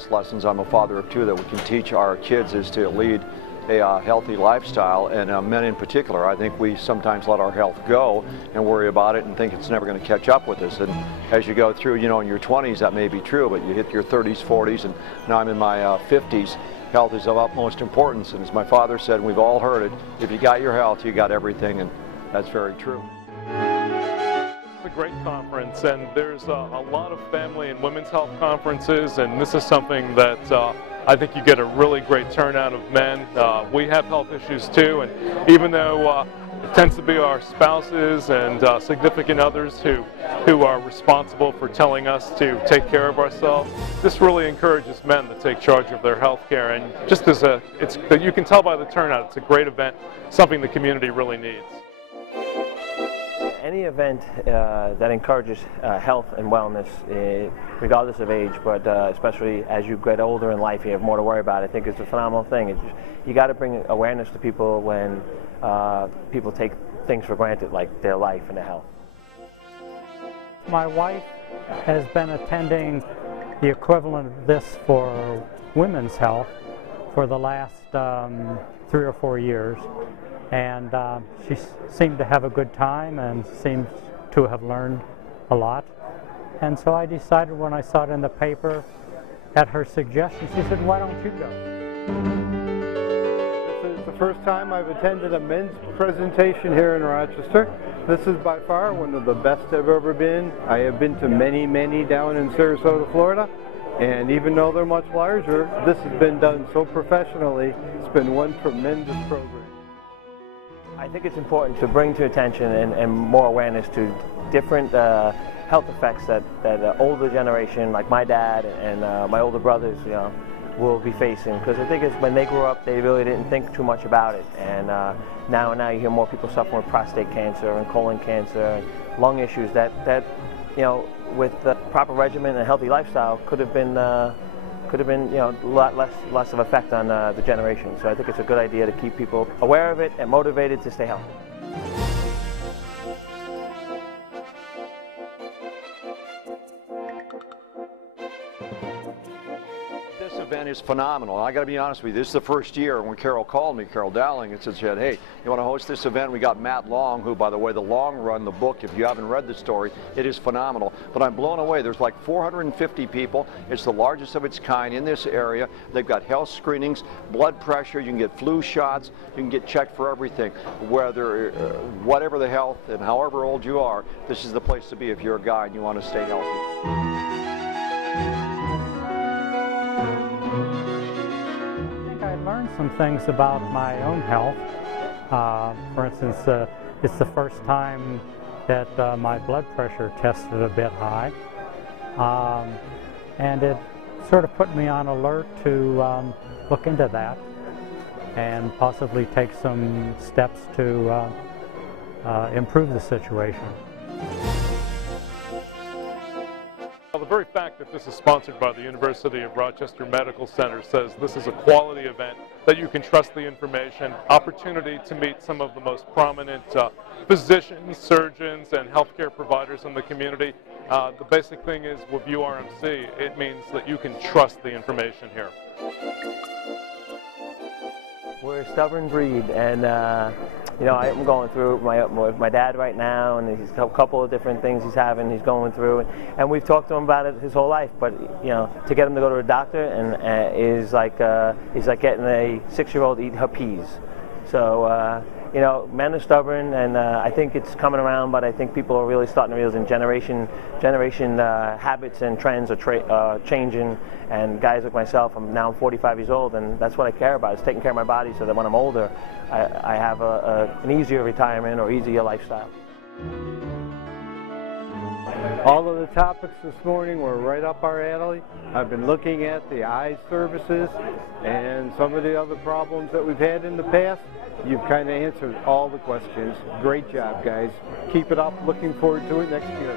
best lessons, I'm a father of two, that we can teach our kids is to lead a healthy lifestyle, and men in particular. I think we sometimes let our health go and worry about it and think it's never going to catch up with us. And as you go through, you know, in your 20s that may be true, but you hit your 30s, 40s, and now I'm in my 50s. Health is of utmost importance, and as my father said, and we've all heard it, if you got your health, you got everything, and that's very true. It's a great conference, and there's a lot of family and women's health conferences, and this is something that I think you get a really great turnout of men. We have health issues too, and even though it tends to be our spouses and significant others who are responsible for telling us to take care of ourselves, this really encourages men to take charge of their health care. And just as you can tell by the turnout, it's a great event, something the community really needs. Any event that encourages health and wellness, regardless of age, but especially as you get older in life, you have more to worry about. I think it's a phenomenal thing. You got to bring awareness to people when people take things for granted, like their life and their health. My wife has been attending the equivalent of this for women's health for the last 3 or 4 years. And she seemed to have a good time and seems to have learned a lot. And so I decided, when I saw it in the paper, at her suggestion, she said, "Why don't you go?" This is the first time I've attended a men's presentation here in Rochester. This is by far one of the best I've ever been. I have been to many, many down in Sarasota, Florida. And even though they're much larger, this has been done so professionally. It's been one tremendous program. I think it's important to bring to attention and more awareness to different health effects that older generation, like my dad and my older brothers, you know, will be facing. Because I think when they grew up, they really didn't think too much about it. And now you hear more people suffering with prostate cancer and colon cancer and lung issues that you know, with the proper regimen and a healthy lifestyle could have been you know, a lot less of effect on the generation. So I think it's a good idea to keep people aware of it and motivated to stay healthy. This event is phenomenal. I got to be honest with you, this is the first year when Carol called me, Carol Dowling, and said, "Hey, you want to host this event?" We got Matt Long, who, by the way, The Long Run, the book, if you haven't read the story, it is phenomenal. But I'm blown away. There's like 450 people. It's the largest of its kind in this area. They've got health screenings, blood pressure, you can get flu shots, you can get checked for everything. Whatever the health and however old you are, this is the place to be if you're a guy and you want to stay healthy. Learned some things about my own health. For instance, it's the first time that my blood pressure tested a bit high, and it sort of put me on alert to look into that and possibly take some steps to improve the situation. Well, the very fact that this is sponsored by the University of Rochester Medical Center says this is a quality event, that you can trust the information, opportunity to meet some of the most prominent physicians, surgeons, and healthcare providers in the community. The basic thing is with URMC, it means that you can trust the information here. We're a stubborn breed, and you know, I'm going through with my dad right now, and he's a couple of different things he's going through, and we've talked to him about it his whole life. But you know, to get him to go to a doctor and is like getting a 6-year-old eat her peas. So you know, men are stubborn, and I think it's coming around. But I think people are really starting to realize in generation habits and trends are changing. And guys like myself, I'm 45 years old, and that's what I care about, is taking care of my body so that when I'm older, I have an easier retirement or easier lifestyle. All of the topics this morning were right up our alley. I've been looking at the eye services and some of the other problems that we've had in the past. You've kind of answered all the questions. Great job, guys. Keep it up. Looking forward to it next year.